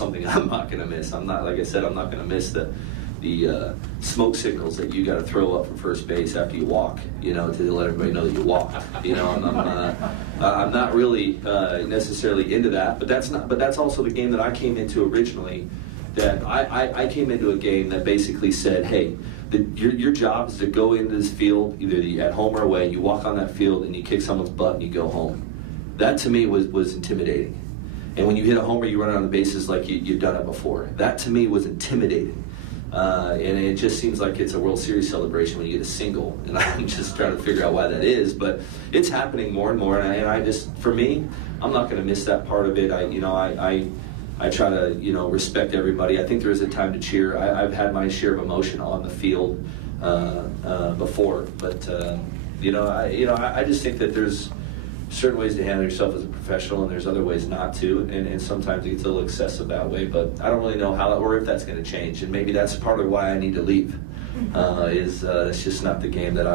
something I'm not going to miss. I'm not, like I said, I'm not going to miss the smoke signals that you got to throw up from first base after you walk, you know, to let everybody know that you walked. You know, and I'm not really necessarily into that, but that's also the game that I came into originally. That I came into a game that basically said, hey, your job is to go into this field, either at home or away. You walk on that field and you kick someone's butt and you go home. That to me was intimidating. And when you hit a homer, you run on the bases like you've done it before. That to me was intimidating. And it just seems like it's a World Series celebration when you get a single, and I'm just trying to figure out why that is. But it's happening more and more, and I just, for me, I'm not going to miss that part of it. I try to, you know, respect everybody. I think there is a time to cheer. I've had my share of emotion on the field before, but I just think that there's certain ways to handle yourself as a professional, and there's other ways not to, and sometimes it gets a little excessive that way, but I don't really know how or if that's going to change, and maybe that's part of why I need to leave. It's just not the game that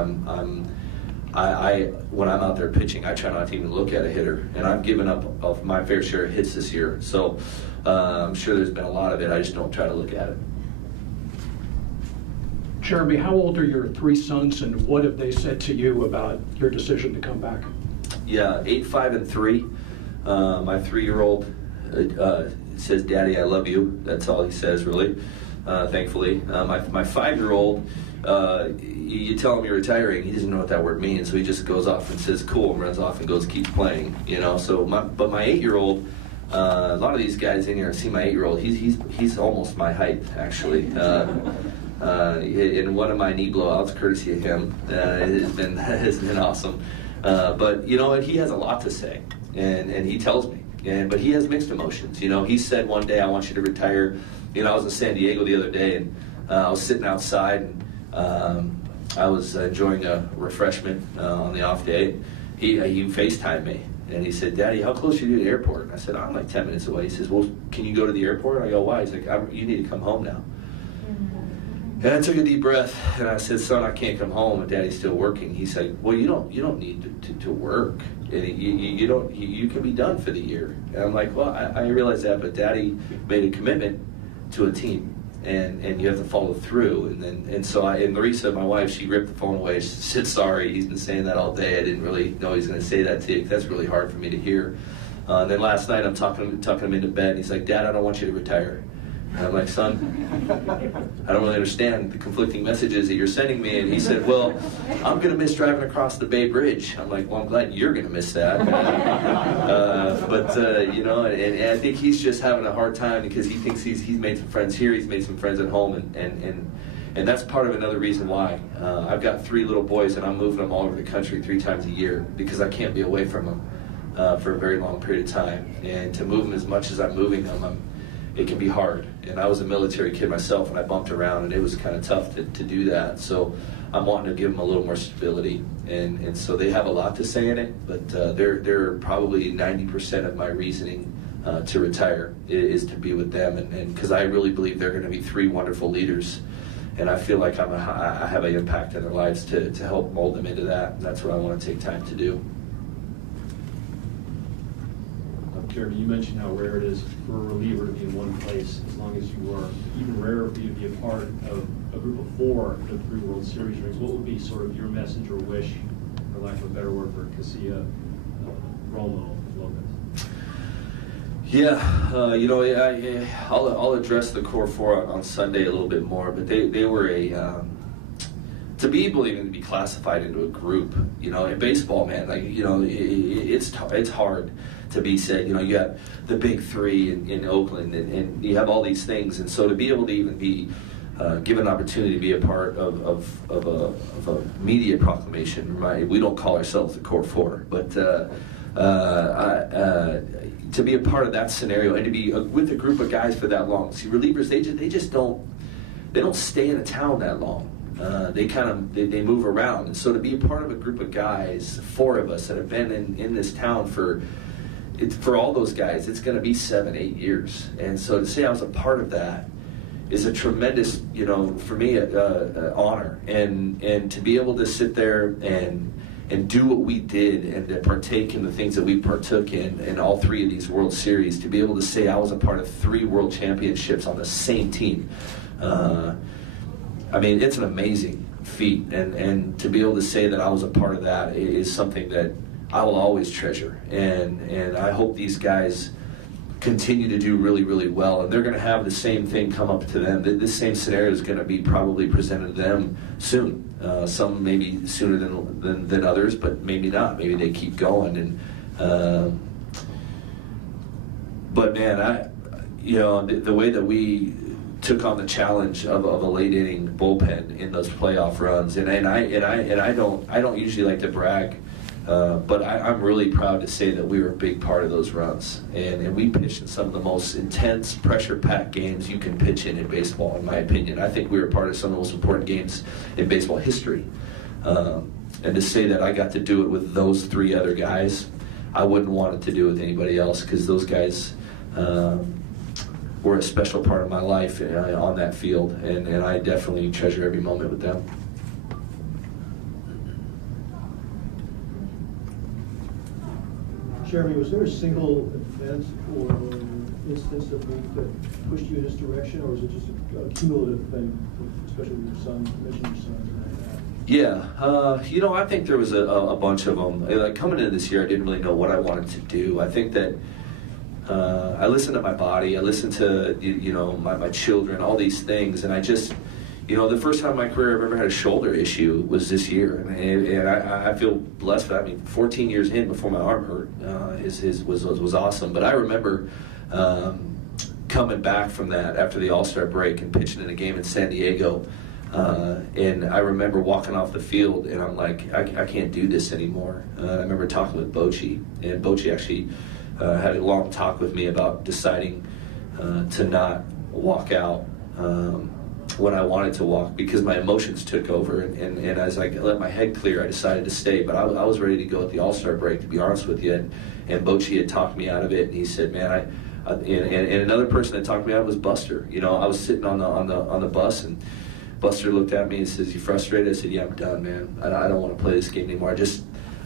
when I'm out there pitching, I try not to even look at a hitter, and I've given up of my fair share of hits this year, so I'm sure there's been a lot of it. I just don't try to look at it. Jeremy, how old are your three sons, and what have they said to you about your decision to come back? Yeah, 8, 5, and 3. My 3-year-old says, "Daddy, I love you." That's all he says, really. Thankfully, my 5-year-old, you tell him you're retiring, he doesn't know what that word means, so he just goes off and says, "Cool," and runs off and keeps playing. You know. So, but my 8-year-old, a lot of these guys in here see my 8-year-old. He's almost my height, actually. In one of my knee blowouts, courtesy of him, has been awesome. But you know what? He has a lot to say, and he tells me. But he has mixed emotions. You know, he said one day, "I want you to retire." You know, I was in San Diego the other day, and I was sitting outside, and I was enjoying a refreshment on the off day. He FaceTimed me, and he said, "Daddy, how close are you to the airport?" And I said, "I'm like 10 minutes away." He says, "Well, can you go to the airport?" I go, "Why?" He's like, "You need to come home now." And I took a deep breath, and I said, "Son, I can't come home, and Daddy's still working." He said, "Well, you don't need to work. You can be done for the year." And I'm like, "Well, I realize that, but Daddy made a commitment to a team, and you have to follow through." And so Larissa, my wife, she ripped the phone away. She said, "Sorry, he's been saying that all day. I didn't really know he was going to say that to you. That's really hard for me to hear." And then last night, I'm tucking him into bed, and he's like, "Dad, I don't want you to retire." And I'm like, "Son, I don't really understand the conflicting messages that you're sending me." And he said, "Well, I'm going to miss driving across the Bay Bridge." I'm like, "Well, I'm glad you're going to miss that." You know, and I think he's just having a hard time because he thinks he's made some friends here, he's made some friends at home, and that's part of another reason why. I've got 3 little boys, and I'm moving them all over the country 3 times a year because I can't be away from them for a very long period of time. And to move them as much as I'm moving them, it can be hard. And I was a military kid myself, and I bumped around, and it was kind of tough to do that. So I'm wanting to give them a little more stability. And so they have a lot to say in it, but they're probably 90% of my reasoning to retire is to be with them. And because I really believe they're going to be 3 wonderful leaders. And I feel like I have an impact in their lives to help mold them into that. And that's what I want to take time to do. Jeremy, you mentioned how rare it is for a reliever to be in one place as long as you are. Even rarer for you to be a part of a group of 4 in 3 World Series rings. What would be sort of your message or wish, for lack of a better word, for Casilla, Romo, Lopez? Yeah, you know, I'll address the core 4 on Sunday a little bit more, but they were to be able even to be classified into a group, you know, in baseball, man, like, you know, it's hard to be said, you know, you have the big 3 in Oakland, and you have all these things, and so to be able to even be given an opportunity to be a part of a media proclamation, right? We don't call ourselves the core 4, but to be a part of that scenario and to be with a group of guys for that long. See, relievers, they just don't stay in a town that long. They move around, and so to be a part of a group of guys, 4 of us that have been in this town for all those guys, it's going to be 7, 8 years. And so to say I was a part of that is a tremendous, you know, for me, honor. And to be able to sit there and do what we did and to partake in the things that we partook in all three of these World Series, to be able to say I was a part of 3 World Championships on the same team. I mean, it's an amazing feat, and to be able to say that I was a part of that is something that I will always treasure, and I hope these guys continue to do really, really well, and they're going to have the same thing come up to them. This same scenario is going to be probably presented to them soon. Some maybe sooner than others, but maybe not. Maybe they keep going. And but man, the way that we took on the challenge of a late inning bullpen in those playoff runs, and I don't usually like to brag. But I'm really proud to say that we were a big part of those runs. And we pitched in some of the most intense, pressure-packed games you can pitch in baseball, in my opinion. I think we were part of some of the most important games in baseball history. And to say that I got to do it with those 3 other guys, I wouldn't want it to do it with anybody else, because those guys were a special part of my life on that field. And I definitely treasure every moment with them. Jeremy, was there a single event or instance that pushed you in this direction, or was it just a cumulative thing, especially with your son? You mentioned your son. Yeah, I think there was a bunch of them. Like coming into this year, I didn't really know what I wanted to do. I think that I listened to my body, I listened to my children, all these things, and I just. The first time in my career I've ever had a shoulder issue was this year, and I feel blessed. I mean, 14 years in before my arm hurt was awesome. But I remember coming back from that after the All-Star break and pitching in a game in San Diego, and I remember walking off the field, and I'm like, I can't do this anymore. I remember talking with Bochy, and Bochy actually had a long talk with me about deciding to not walk out. When I wanted to walk, because my emotions took over, and as I let my head clear, I decided to stay. But I was ready to go at the All-Star break, to be honest with you. And Bochy had talked me out of it, and he said, "Man, and another person that talked me out of it was Buster. I was sitting on the bus, and Buster looked at me and says, "You frustrated?" I said, "Yeah, I'm done, man. I don't want to play this game anymore.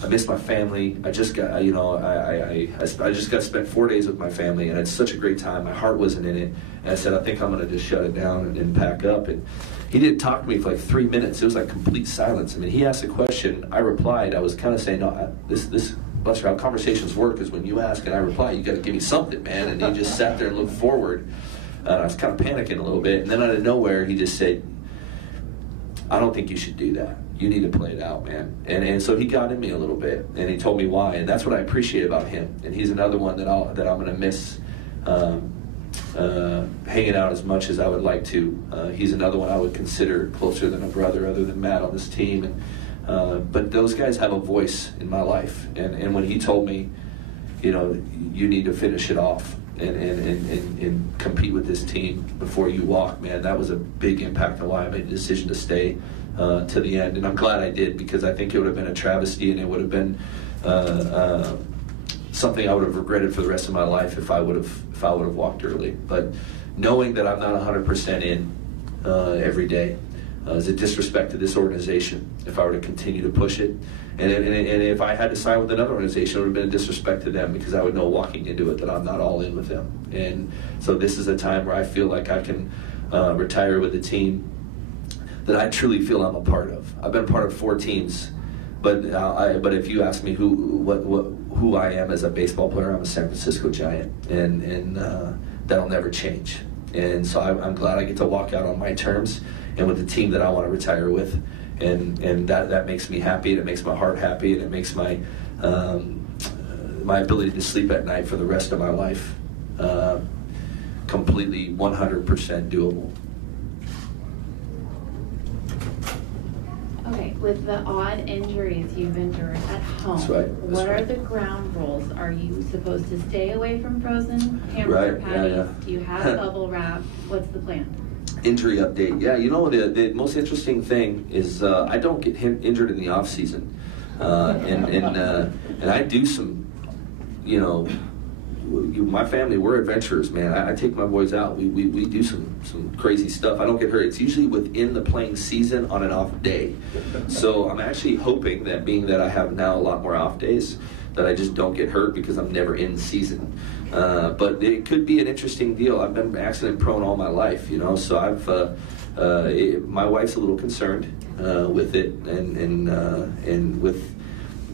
I miss my family. I just got, I just got to spend 4 days with my family, and it's such a great time. My heart wasn't in it." And I said, "I think I'm going to just shut it down and pack up." And he didn't talk to me for like 3 minutes. It was like complete silence. I mean, he asked a question, I replied. I was kind of saying, "No, this Buster, how conversations work is when you ask and I reply, you got to give me something, man." And he just sat there and looked forward. I was kind of panicking a little bit, and then out of nowhere, he just said, "I don't think you should do that. You need to play it out, man." And so he got in me a little bit, and he told me why, and that's what I appreciate about him. And he's another one that I'm going to miss hanging out as much as I would like to. He's another one I would consider closer than a brother, other than Matt on this team. But those guys have a voice in my life, and when he told me, you need to finish it off and compete with this team before you walk, man, that was a big impact on why I made the decision to stay to the end. And I'm glad I did, because I think it would have been a travesty, and it would have been something I would have regretted for the rest of my life if I would have walked early. But knowing that I'm not 100% in every day is a disrespect to this organization if I were to continue to push it. And if I had to sign with another organization, it would have been a disrespect to them, because I would know walking into it that I'm not all in with them. And so this is a time where I feel like I can retire with a team that I truly feel I'm a part of. I've been part of 4 teams, but if you ask me who I am as a baseball player, I'm a San Francisco Giant, and that'll never change. And so I'm glad I get to walk out on my terms and with the team that I want to retire with, and that makes me happy, and it makes my heart happy, and it makes my my ability to sleep at night for the rest of my life completely 100% doable. Okay, with the odd injuries you've endured at home, That's right. what are the ground rules? Are you supposed to stay away from frozen hammers or patties? Yeah. Do you have bubble wrap? What's the plan? Injury update. Yeah, the most interesting thing is I don't get injured in the off season, and I do some, my family, we're adventurers, man. I take my boys out. We do some crazy stuff. I don't get hurt. It's usually within the playing season on an off day. So I'm actually hoping that, being that I have now a lot more off days, that I just don't get hurt because I'm never in season. But it could be an interesting deal. I've been accident prone all my life, so my wife's a little concerned with it, and with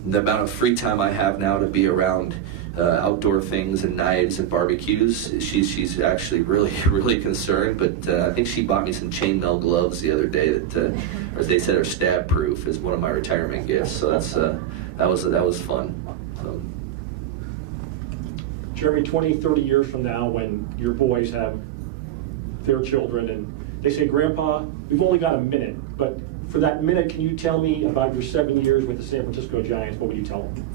the amount of free time I have now to be around outdoor things and knives and barbecues. She's actually really concerned, but I think she bought me some chainmail gloves the other day that, as they said, are stab proof, is one of my retirement gifts. So that was fun. So. Jeremy, 20, 30 years from now, when your boys have their children and they say, Grandpa, we've only got a minute, but for that minute, can you tell me about your 7 years with the San Francisco Giants? What would you tell them?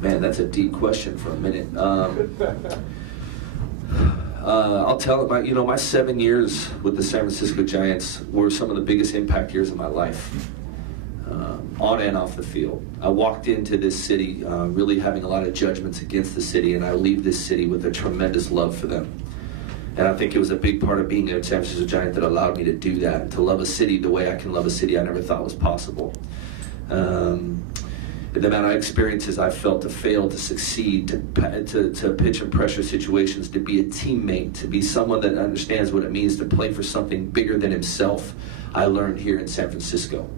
Man, that's a deep question for a minute. I'll tell them, my 7 years with the San Francisco Giants were some of the biggest impact years of my life, on and off the field. I walked into this city really having a lot of judgments against the city, and I leave this city with a tremendous love for them. And I think it was a big part of being a San Francisco Giant that allowed me to do that, to love a city the way I can love a city I never thought was possible. The amount of experiences I felt to fail, to succeed, to pitch in pressure situations, to be a teammate, to be someone that understands what it means to play for something bigger than himself, I learned here in San Francisco.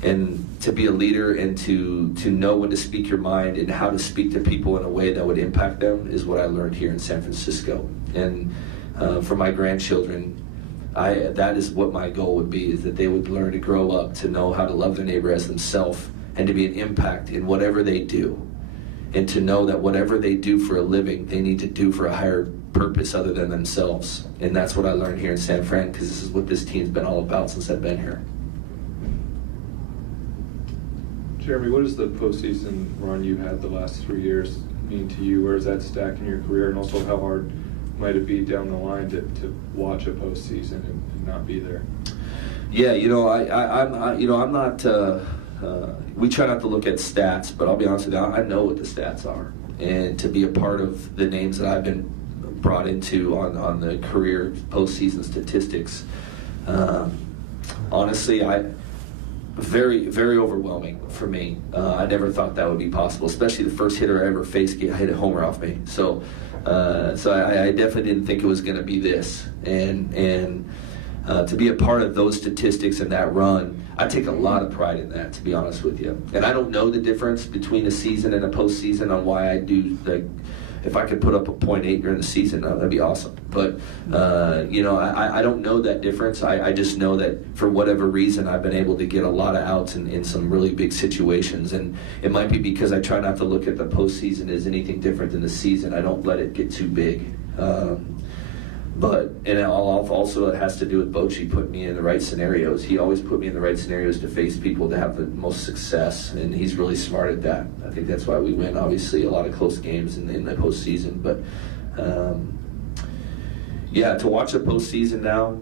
And to be a leader and to know when to speak your mind and how to speak to people in a way that would impact them is what I learned here in San Francisco. And for my grandchildren, that is what my goal would be, is that they would learn to grow up to know how to love their neighbor as themselves and to be an impact in whatever they do. And to know that whatever they do for a living, they need to do for a higher purpose other than themselves. And that's what I learned here in San Fran, because this is what this team's been all about since I've been here. Jeremy, what does the postseason run you had the last 3 years mean to you? Where does that stack in your career? And also, how hard might it be down the line to watch a postseason and not be there? Yeah, I'm not. We try not to look at stats, but I'll be honest with you, I know what the stats are, and to be a part of the names that I've been brought into on the career postseason statistics, honestly, very, very overwhelming for me. I never thought that would be possible, especially the first hitter I ever faced hit a homer off me. So I definitely didn't think it was going to be this. And to be a part of those statistics and that run, I take a lot of pride in that, to be honest with you. And I don't know the difference between a season and a postseason on why I do, if I could put up a .8 during the season, that'd be awesome. But, I don't know that difference. I just know that for whatever reason, I've been able to get a lot of outs in some really big situations. And it might be because I try not to look at the postseason as anything different than the season. I don't let it get too big. And also it has to do with Bochy putting me in the right scenarios. He always put me in the right scenarios to face people to have the most success, and he's really smart at that. I think that's why we win, obviously, a lot of close games in the postseason. But, to watch the postseason now,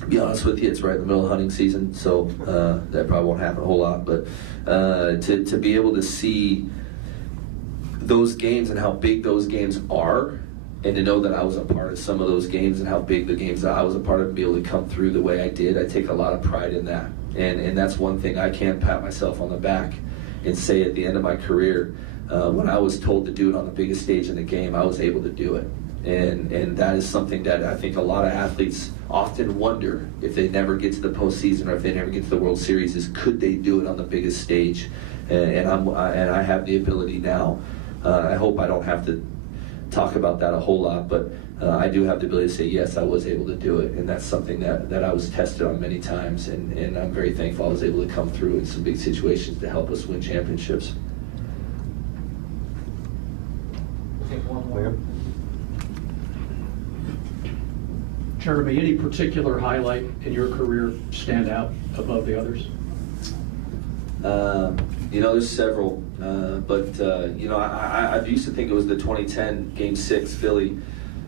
to be honest with you, it's right in the middle of hunting season, so that probably won't happen a whole lot. But to be able to see those games and how big those games are, and to know that I was a part of some of those games and how big the games that I was a part of and be able to come through the way I did, I take a lot of pride in that. And that's one thing I can pat myself on the back and say at the end of my career, when I was told to do it on the biggest stage in the game, I was able to do it. And that is something that I think a lot of athletes often wonder if they never get to the postseason or if they never get to the World Series, is could they do it on the biggest stage? And I have the ability now. I hope I don't have to talk about that a whole lot, but I do have the ability to say, yes, I was able to do it, and that's something that I was tested on many times, and I'm very thankful I was able to come through in some big situations to help us win championships. Jeremy, any particular highlight in your career stand out above the others? There's several, but I used to think it was the 2010 Game 6 Philly,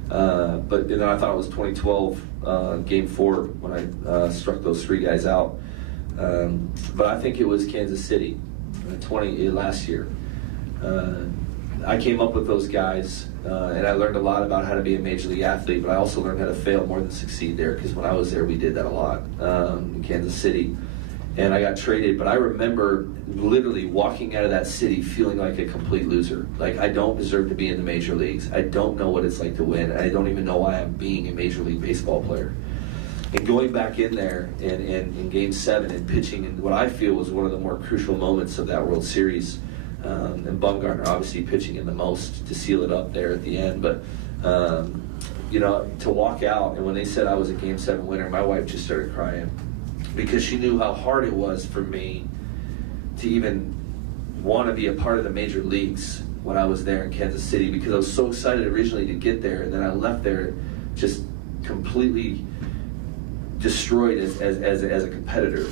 but then I thought it was 2012 Game 4 when I struck those three guys out. But I think it was Kansas City, last year. I came up with those guys, and I learned a lot about how to be a major league athlete, but I also learned how to fail more than succeed there, because when I was there, we did that a lot in Kansas City. And I got traded, but I remember literally walking out of that city feeling like a complete loser. Like, I don't deserve to be in the major leagues. I don't know what it's like to win. I don't even know why I'm being a Major League Baseball player. And going back in there in Game 7 and pitching in what I feel was one of the more crucial moments of that World Series, and Bumgarner obviously pitching in the most to seal it up there at the end. But, you know, to walk out, and when they said I was a Game 7 winner, my wife just started crying, because she knew how hard it was for me to even want to be a part of the major leagues when I was there in Kansas City, because I was so excited originally to get there, and then I left there just completely destroyed as a competitor,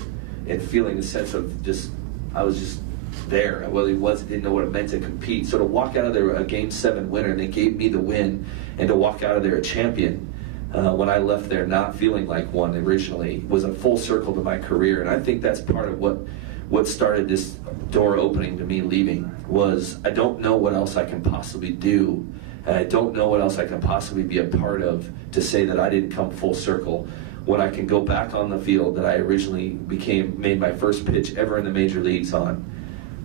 and feeling a sense of just, I was just there. I really didn't know what it meant to compete. So to walk out of there a Game 7 winner, and they gave me the win, and to walk out of there a champion, when I left there not feeling like one originally, was a full circle to my career. And I think that's part of what started this door opening to me leaving, was I don't know what else I can possibly do, and I don't know what else I can possibly be a part of to say that I didn't come full circle when I can go back on the field that I originally made my first pitch ever in the major leagues on,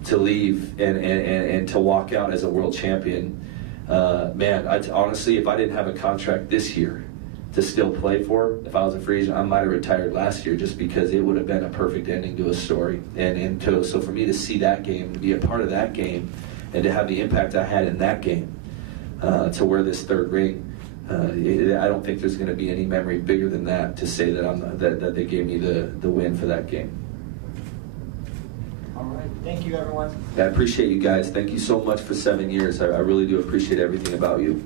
to leave and to walk out as a world champion. Man, honestly, if I didn't have a contract this year to still play for, if I was a free agent, I might have retired last year, just because it would have been a perfect ending to a story. So for me to see that game, to be a part of that game, and to have the impact I had in that game, to wear this third ring, I don't think there's going to be any memory bigger than that, to say that that they gave me the win for that game. All right, thank you, everyone. I appreciate you guys. Thank you so much for 7 years. I really do appreciate everything about you.